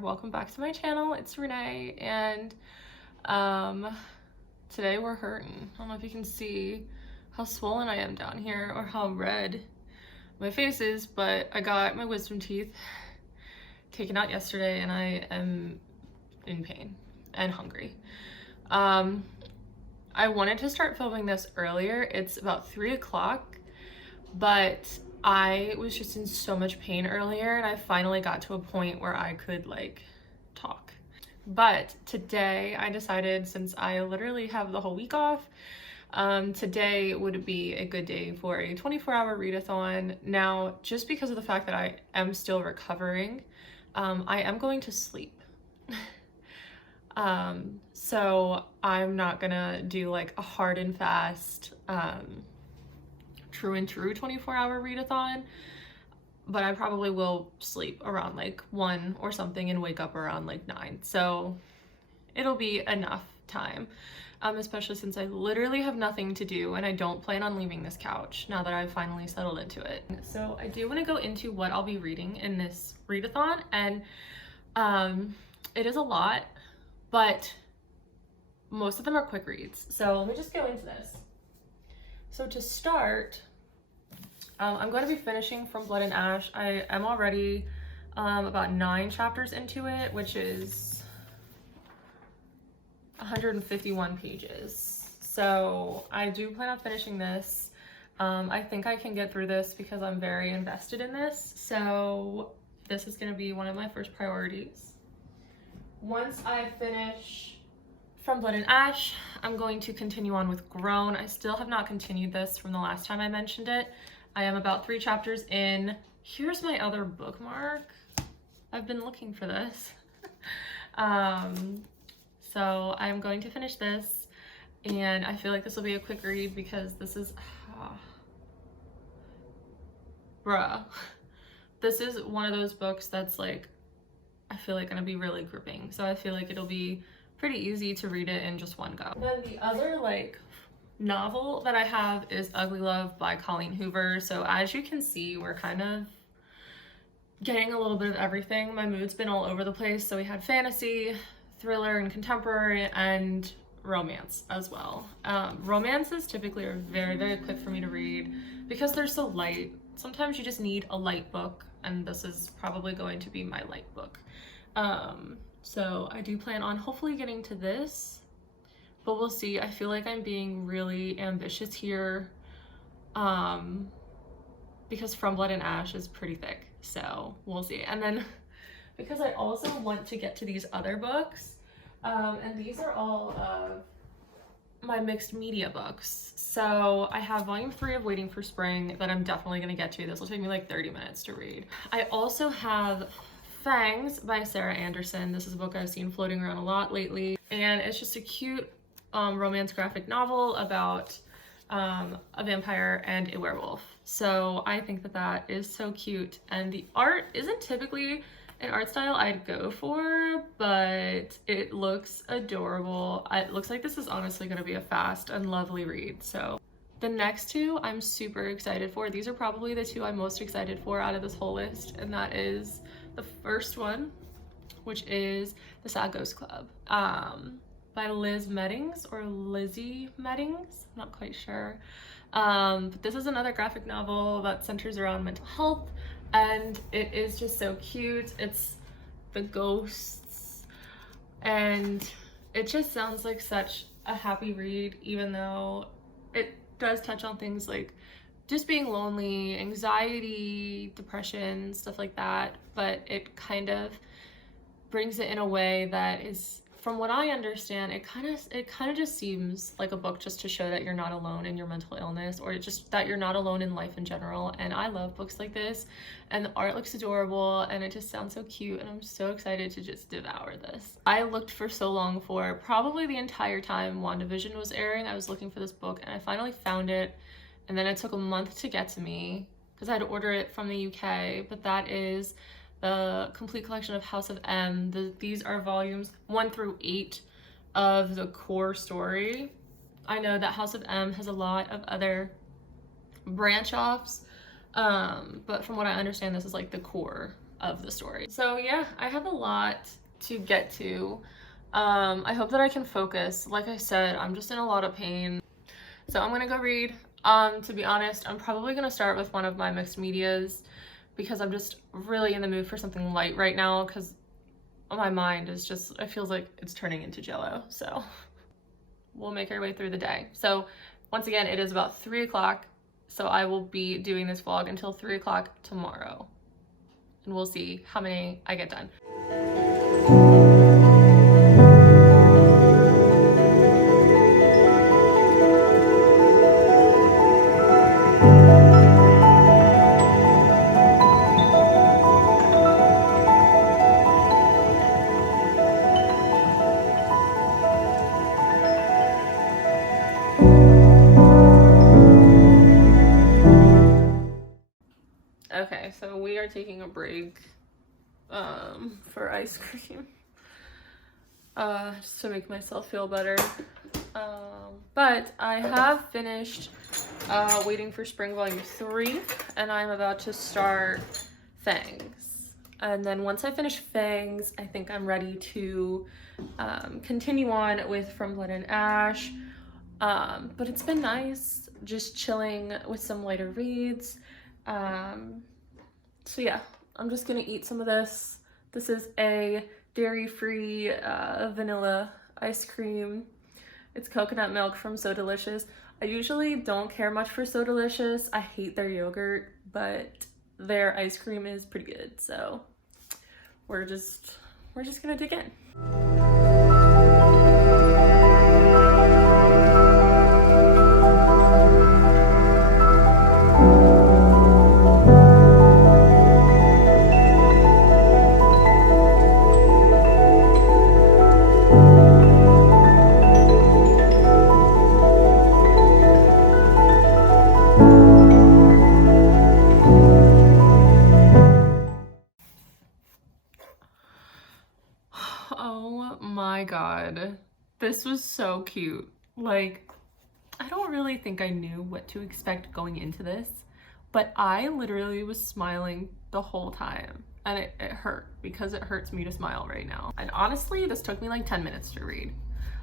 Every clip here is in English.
welcome back to my channel. It's Renee, and today we're hurting. I don't know if you can see how swollen I am down here or how red my face is, but I got my wisdom teeth taken out yesterday and I am in pain and hungry. I wanted to start filming this earlier. It's about 3 o'clock, but I was just in so much pain earlier and I finally got to a point where I could like talk. But today I decided, since I literally have the whole week off, today would be a good day for a 24-hour readathon. Now, just because of the fact that I am still recovering, I am going to sleep. So I'm not gonna do like a hard and fast, true 24-hour readathon, but I probably will sleep around like 1 or something and wake up around like 9. So it'll be enough time, especially since I literally have nothing to do and I don't plan on leaving this couch now that I've finally settled into it. So I do want to go into what I'll be reading in this readathon, and it is a lot, but most of them are quick reads. So let me just go into this. So to start, I'm going to be finishing From Blood and Ash. I am already about 9 chapters into it, which is 151 pages. So I do plan on finishing this. I think I can get through this because I'm very invested in this. So this is going to be one of my first priorities. Once I finish From Blood and Ash, I'm going to continue on with Grown. I still have not continued this from the last time I mentioned it. I am about 3 chapters in. Here's my other bookmark. I've been looking for this. So I'm going to finish this, and I feel like this will be a quick read because this is, this is one of those books that's like, I feel like gonna be really gripping. So I feel like it'll be pretty easy to read it in just one go. Then the other like novel that I have is Ugly Love by Colleen Hoover. So as you can see, we're kind of getting a little bit of everything. My mood's been all over the place. So we had fantasy, thriller, and contemporary, and romance as well. Romances typically are very, very quick for me to read because they're so light. Sometimes you just need a light book, and this is probably going to be my light book. So I do plan on hopefully getting to this, but we'll see. I feel like I'm being really ambitious here, because From Blood and Ash is pretty thick, so we'll see. And then because I also want to get to these other books, and these are all of my mixed media books. So I have volume 3 of Waiting for Spring that I'm definitely going to get to. This will take me like 30 minutes to read. I also have Fangs by Sarah Anderson. This is a book I've seen floating around a lot lately, and it's just a cute romance graphic novel about a vampire and a werewolf. So I think that that is so cute, and the art isn't typically an art style I'd go for, but it looks adorable. It looks like this is honestly going to be a fast and lovely read. So the next 2 I'm super excited for. These are probably the 2 I'm most excited for out of this whole list, and that is the first one, which is The Sad Ghost Club by Liz Meddings, or Lizzie Meddings, I'm not quite sure. But this is another graphic novel that centers around mental health, and it is just so cute. It's the ghosts, and it just sounds like such a happy read, even though it does touch on things like just being lonely, anxiety, depression, stuff like that, but it kind of brings it in a way that is, from what I understand, it kind of just seems like a book just to show that you're not alone in your mental illness, or just that you're not alone in life in general. And I love books like this, and the art looks adorable, and it just sounds so cute, and I'm so excited to just devour this. I looked for so long for, probably the entire time WandaVision was airing, I was looking for this book, and I finally found it, and then it took a month to get to me because I had to order it from the UK, but that is the complete collection of House of M. These are volumes 1 through 8 of the core story. I know that House of M has a lot of other branch offs, but from what I understand, this is like the core of the story. So yeah, I have a lot to get to. I hope that I can focus. Like I said, I'm just in a lot of pain. So I'm gonna go read. To be honest, I'm probably gonna start with one of my mixed medias because I'm just really in the mood for something light right now because my mind is just, it feels like it's turning into jello. So we'll make our way through the day. So once again, it is about 3 o'clock. So I will be doing this vlog until 3 o'clock tomorrow. And we'll see how many I get done. Okay, so we are taking a break for ice cream just to make myself feel better. But I have finished Waiting for Spring Volume 3, and I'm about to start Fangs. And then once I finish Fangs, I think I'm ready to continue on with From Blood and Ash. But it's been nice just chilling with some lighter reads. So yeah, I'm just gonna eat some of this. This is a dairy-free vanilla ice cream. It's coconut milk from So Delicious. I usually don't care much for So Delicious. I hate their yogurt, but their ice cream is pretty good. So we're just gonna dig in. Oh my god, this was so cute. Like, I don't really think I knew what to expect going into this, but I literally was smiling the whole time, and it hurt because it hurts me to smile right now. And honestly, this took me like 10 minutes to read.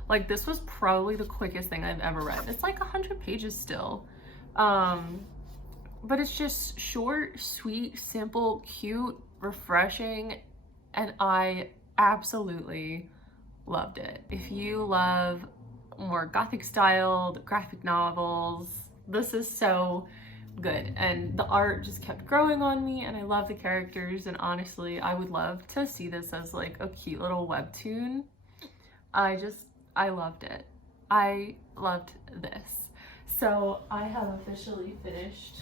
Like, this was probably the quickest thing I've ever read. It's like 100 pages still. But it's just short, sweet, simple, cute, refreshing, and I absolutely loved it. If you love more gothic styled graphic novels, this is so good, and the art just kept growing on me, and I love the characters, and honestly I would love to see this as like a cute little webtoon. I loved it. I loved this. So I have officially finished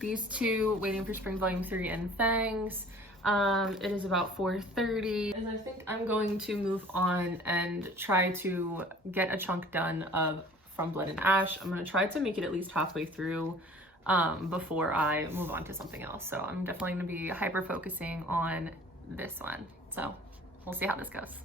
these two, Waiting for Spring Volume 3 and Fangs. It is about 4:30, and I think I'm going to move on and try to get a chunk done of From Blood and Ash. I'm going to try to make it at least halfway through before I move on to something else. So I'm definitely going to be hyper focusing on this one. So we'll see how this goes.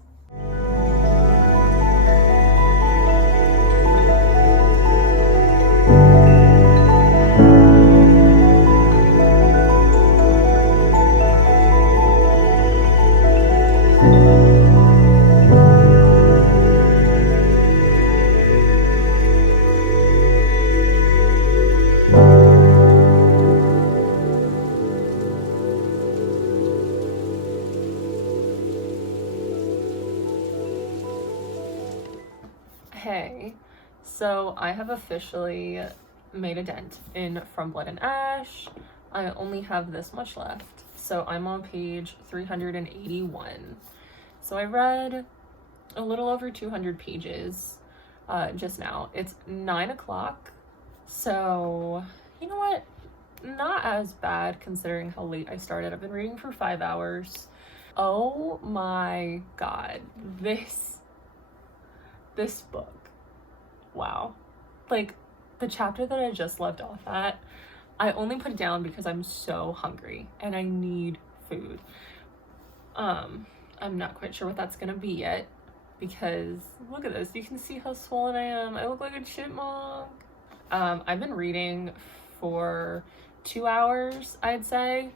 Hey, so I have officially made a dent in From Blood and Ash. I only have this much left, so I'm on page 381. So I read a little over 200 pages just now. It's 9 o'clock, so you know what? Not as bad considering how late I started. I've been reading for 5 hours. Oh my god, this book, wow. Like, the chapter that I just left off at, I only put it down because I'm so hungry and I need food. I'm not quite sure what that's gonna be yet, because look at this, you can see how swollen I am. I look like a chipmunk. I've been reading for 2 hours, I'd say.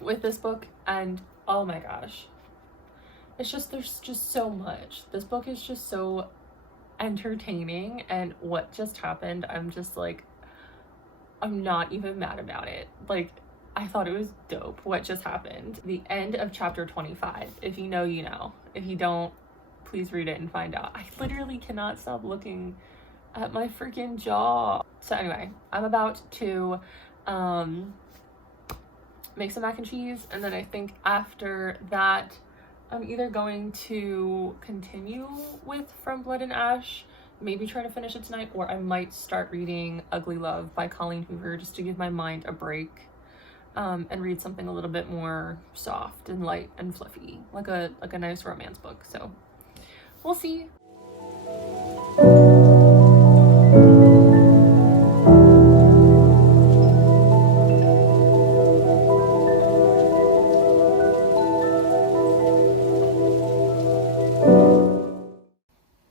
with this book, and oh my gosh, it's just, there's just so much. This book is just so entertaining, and what just happened, I'm just like, I'm not even mad about it. Like, I thought it was dope what just happened. The end of chapter 25. If you know, you know. If you don't, please read it and find out. I literally cannot stop looking at my freaking jaw. So anyway, I'm about to make some mac and cheese, and then I think after that I'm either going to continue with From Blood and Ash, maybe try to finish it tonight, or I might start reading Ugly Love by Colleen Hoover just to give my mind a break, and read something a little bit more soft and light and fluffy, like a nice romance book. So we'll see.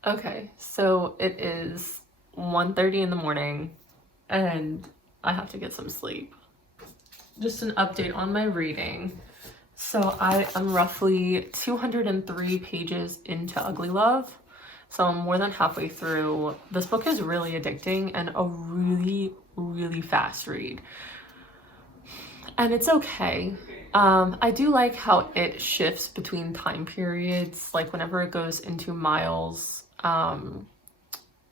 Okay, so it is 1:30 in the morning and I have to get some sleep. Just an update on my reading. So I am roughly 203 pages into Ugly Love. So I'm more than halfway through. This book is really addicting and a really, really fast read. And it's okay. I do like how it shifts between time periods. Like whenever it goes into Miles'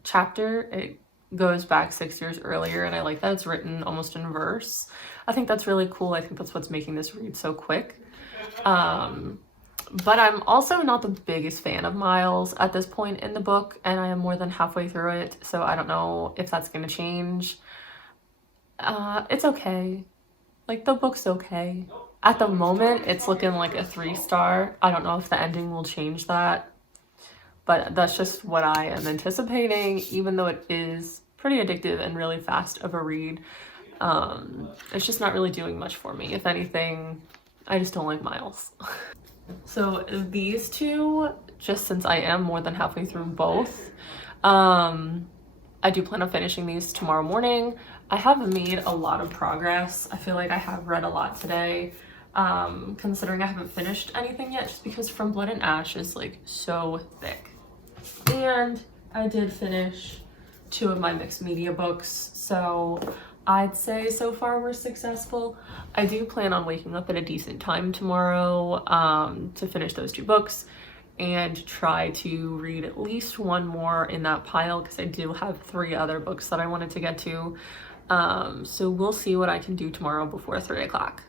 chapter, it goes back 6 years earlier, and I like that it's written almost in verse. I think that's really cool. I think that's what's making this read so quick. But I'm also not the biggest fan of Miles at this point in the book, and I am more than halfway through it, so I don't know if that's going to change. It's okay. Like, the book's okay. At the moment, it's looking like a 3-star. I don't know if the ending will change that, but that's just what I am anticipating, even though it is pretty addictive and really fast of a read. It's just not really doing much for me. If anything, I just don't like Miles. So these two, just since I am more than halfway through both, I do plan on finishing these tomorrow morning. I have made a lot of progress. I feel like I have read a lot today, considering I haven't finished anything yet, just because From Blood and Ash is like so thick. And I did finish 2 of my mixed media books, so I'd say so far we're successful. I do plan on waking up at a decent time tomorrow to finish those 2 books and try to read at least 1 more in that pile, because I do have 3 other books that I wanted to get to. So we'll see what I can do tomorrow before 3 o'clock.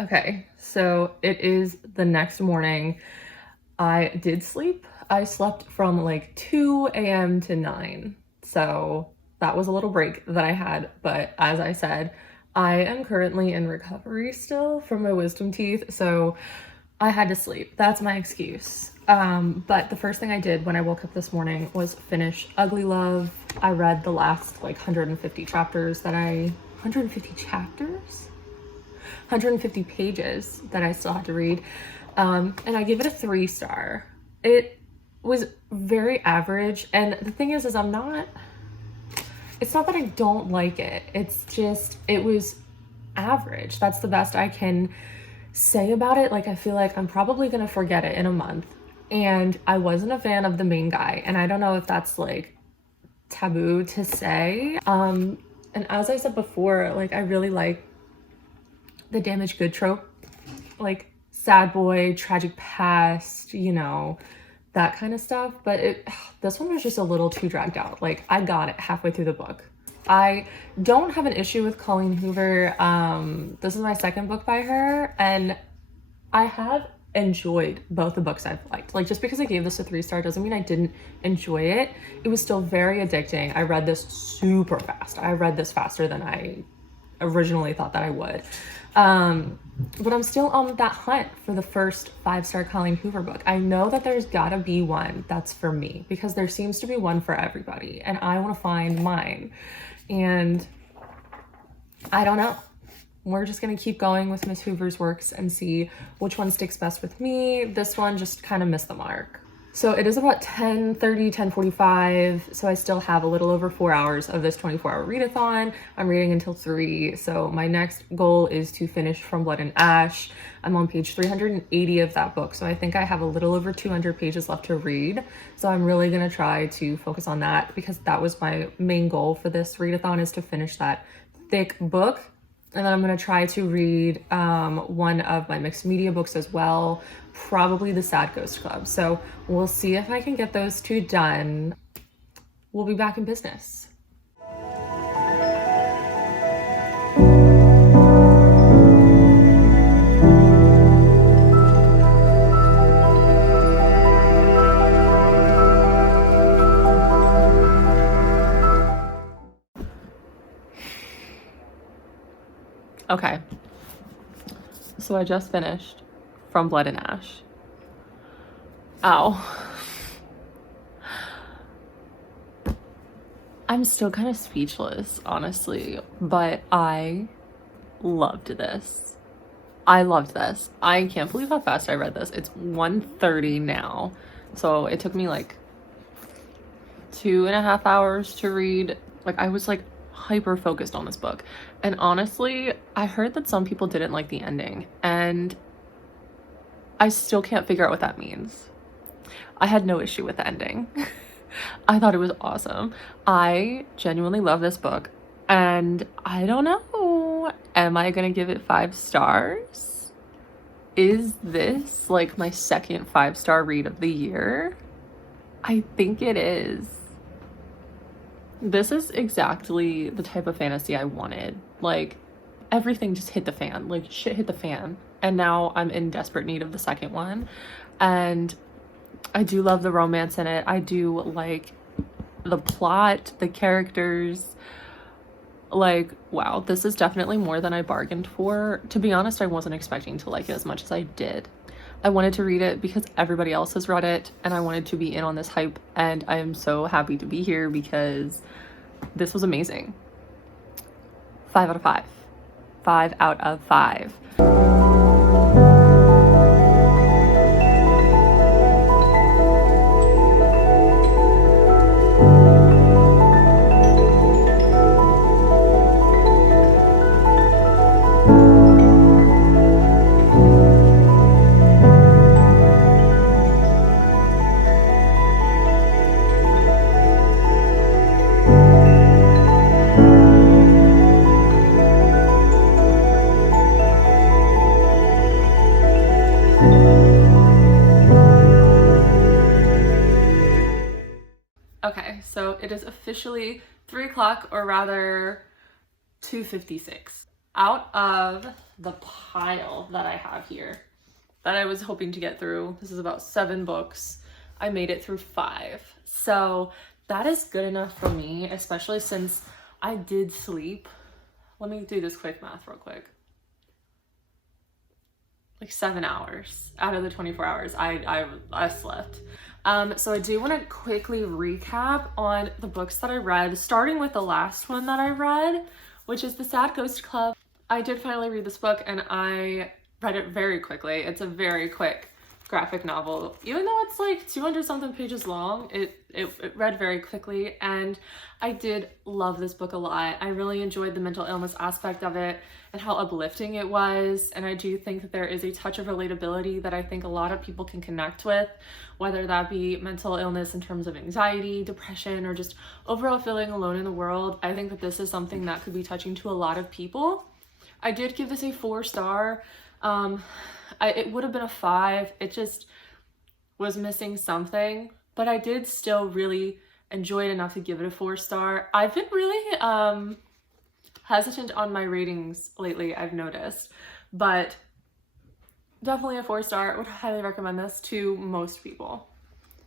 Okay, so it is the next morning. I did sleep. I slept from like 2 a.m. to 9. So that was a little break that I had. But as I said, I am currently in recovery still from my wisdom teeth. So I had to sleep. That's my excuse. But the first thing I did when I woke up this morning was finish Ugly Love. I read the last like 150 chapters that 150 chapters? 150 pages that I still had to read. And I gave it a 3-star. It was very average. And the thing is it's not that I don't like it. It's just, it was average. That's the best I can say about it. Like, I feel like I'm probably gonna forget it in a month. And I wasn't a fan of the main guy, and I don't know if that's like taboo to say. And as I said before, like, I really like the damaged good trope, like sad boy, tragic past, you know, that kind of stuff. But this one was just a little too dragged out. Like, I got it halfway through the book. I don't have an issue with Colleen Hoover. This is my second book by her, and I have enjoyed both the books I've liked. Like, just because I gave this a 3-star doesn't mean I didn't enjoy it. It was still very addicting. I read this super fast. I read this faster than I originally thought that I would. But I'm still on that hunt for the first 5-star Colleen Hoover book. I know that there's gotta be one that's for me, because there seems to be one for everybody, and I want to find mine. And I don't know. We're just gonna keep going with Miss Hoover's works and see which one sticks best with me. This one just kind of missed the mark. So it is about 10:30, 10:45. So I still have a little over 4 hours of this 24-hour readathon. I'm reading until 3. So my next goal is to finish From Blood and Ash. I'm on page 380 of that book. So I think I have a little over 200 pages left to read. So I'm really gonna try to focus on that, because that was my main goal for this readathon, is to finish that thick book. And then I'm gonna try to read one of my mixed media books as well, probably The Sad Ghost Club. So we'll see if I can get those 2 done. We'll be back in business. Okay, so I just finished From Blood and Ash. Ow. I'm still kind of speechless, honestly, but I loved this. I loved this. I can't believe how fast I read this. It's 1:30 now, so it took me like 2.5 hours to read. Like, I was like hyper focused on this book. And honestly, I heard that some people didn't like the ending, and I still can't figure out what that means. I had no issue with the ending. I thought it was awesome. I genuinely love this book, and I don't know, am I gonna give it 5 stars? Is this like my second 5-star read of the year? I think it is. This is exactly the type of fantasy I wanted. Like, everything just hit the fan. Like, shit hit the fan. And now I'm in desperate need of the second one. And I do love the romance in it. I do like the plot, the characters. Like, wow, this is definitely more than I bargained for. To be honest, I wasn't expecting to like it as much as I did. I wanted to read it because everybody else has read it, and I wanted to be in on this hype, and I am so happy to be here because this was amazing. 5 out of 5. 5 out of 5. Okay, so it is officially 3 o'clock, or rather 2:56. Out of the pile that I have here that I was hoping to get through, this is about 7 books, I made it through 5. So that is good enough for me, especially since I did sleep. Let me do this quick math real quick. Like 7 hours out of the 24 hours I slept. So I do want to quickly recap on the books that I read, starting with the last one that I read, which is The Sad Ghost Club. I did finally read this book, and I read it very quickly. It's a very quick graphic novel. Even though it's like 200 something pages long, it read very quickly, and I did love this book a lot. I really enjoyed the mental illness aspect of it and how uplifting it was, and I do think that there is a touch of relatability that I think a lot of people can connect with, whether that be mental illness in terms of anxiety, depression, or just overall feeling alone in the world. I think that this is something that could be touching to a lot of people. I did give this a 4-star. It would have been a 5. It just was missing something, but I did still really enjoy it enough to give it a 4-star. I've been really hesitant on my ratings lately, I've noticed, but definitely a 4-star. I would highly recommend this to most people,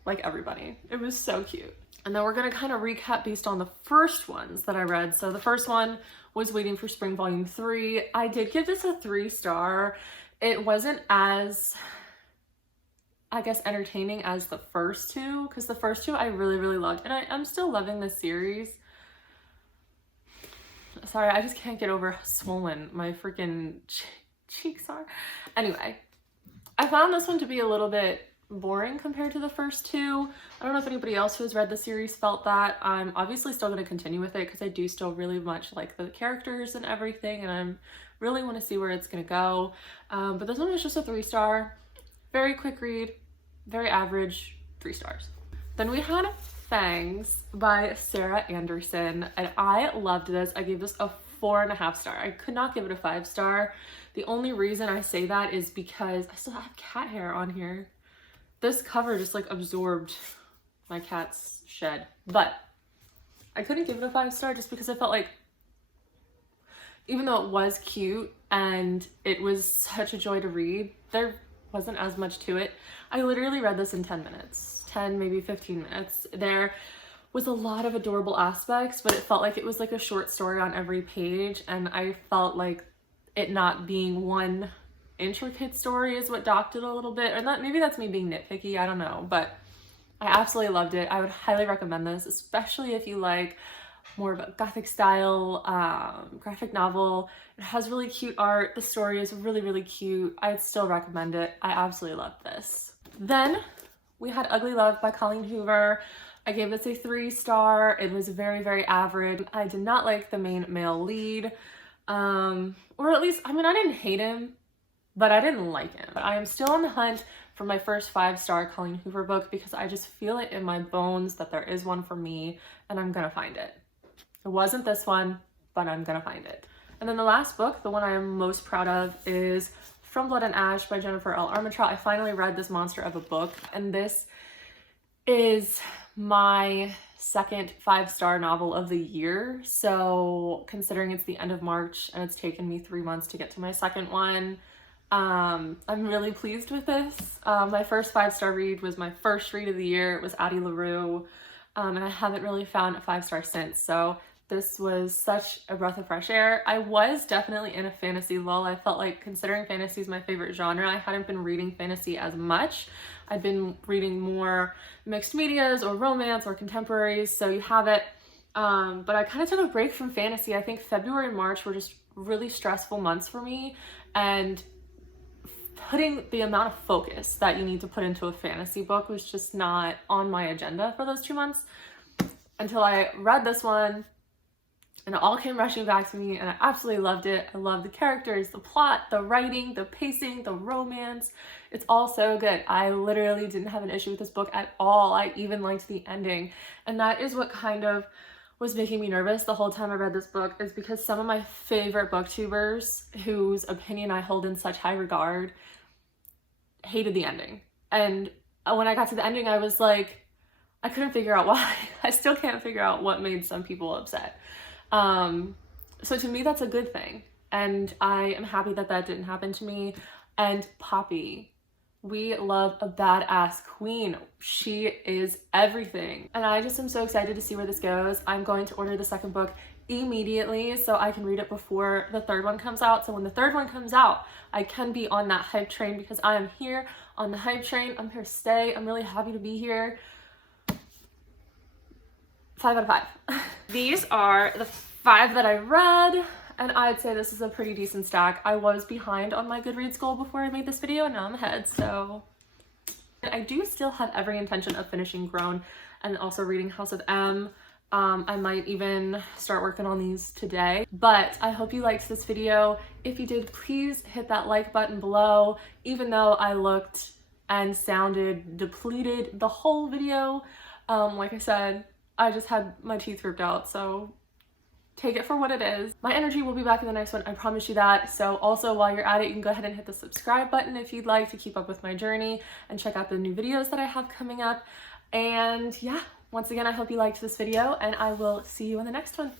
like everybody. It was so cute. And then we're gonna kind of recap based on the first ones that I read. So the first one was Waiting for Spring Volume 3. I did give this a 3-star. It wasn't as, I guess, entertaining as the first two, because the first two I really, really loved, and I'm still loving this series. Sorry, I just can't get over how swollen my freaking cheeks are. Anyway, I found this one to be a little bit boring compared to the first two. I don't know if anybody else who has read the series felt that. I'm obviously still going to continue with it because I do still really much like the characters and everything, and I'm really want to see where it's going to go. But this one was just a 3-star. Very quick read, very average, 3 stars. Then we had Fangs by Sarah Anderson, and I loved this. I gave this a 4.5 star. I could not give it a 5-star. The only reason I say that is because I still have cat hair on here. This cover just like absorbed my cat's shed, but I couldn't give it a 5-star just because I felt like, even though it was cute and it was such a joy to read, there wasn't as much to it. I literally read this in 10 minutes, 10, maybe 15 minutes. There was a lot of adorable aspects, but it felt like it was like a short story on every page, and I felt like it not being one intricate story is what docked it a little bit, or that, maybe that's me being nitpicky, I don't know, but I absolutely loved it. I would highly recommend this, especially if you like more of a gothic style graphic novel. It has really cute art. The story is really, really cute. I'd still recommend it. I absolutely loved this. Then we had Ugly Love by Colleen Hoover. I gave this a 3-star. It was very, very average. I did not like the main male lead, or at least, I mean, I didn't hate him, but I didn't like him. But I am still on the hunt for my first 5-star Colleen Hoover book because I just feel it in my bones that there is one for me, and I'm gonna find it. It wasn't this one, but I'm gonna find it. And then the last book, the one I am most proud of, is From Blood and Ash by Jennifer L. Armentrout. I finally read this monster of a book, and this is my second 5-star novel of the year. So considering it's the end of March and it's taken me 3 months to get to my second one, I'm really pleased with this. My first 5-star read was my first read of the year. It was Addie LaRue, and I haven't really found a 5-star since. So this was such a breath of fresh air. I was definitely in a fantasy lull. I felt like, considering fantasy is my favorite genre, I hadn't been reading fantasy as much. I've been reading more mixed medias or romance or contemporaries, so you have it. But I kind of took a break from fantasy. I think February and March were just really stressful months for me, and putting the amount of focus that you need to put into a fantasy book was just not on my agenda for those 2 months until I read this one, and it all came rushing back to me, and I absolutely loved it. I love the characters, the plot, the writing, the pacing, the romance. It's all so good. I literally didn't have an issue with this book at all. I even liked the ending, and that is what kind of was making me nervous the whole time I read this book, is because some of my favorite booktubers, whose opinion I hold in such high regard, hated the ending. And when I got to the ending, I was like, I couldn't figure out why. I still can't figure out what made some people upset. So to me, that's a good thing. And I am happy that that didn't happen to me. And Poppy, we love a badass queen. She is everything. And I just am so excited to see where this goes. I'm going to order the second book immediately so I can read it before the third one comes out. So when the third one comes out, I can be on that hype train, because I am here on the hype train. I'm here to stay. I'm really happy to be here. 5 out of 5. These are the 5 that I read, and I'd say this is a pretty decent stack. I was behind on my Goodreads goal before I made this video, and now I'm ahead, so I do still have every intention of finishing Grown and also reading House of M. I might even start working on these today, but I hope you liked this video. If you did, please hit that like button below. Even though I looked and sounded depleted the whole video, like I said, I just had my teeth ripped out, so take it for what it is. My energy will be back in the next one, I promise you that. So also, while you're at it, you can go ahead and hit the subscribe button if you'd like to keep up with my journey and check out the new videos that I have coming up. And yeah, once again, I hope you liked this video, and I will see you in the next one.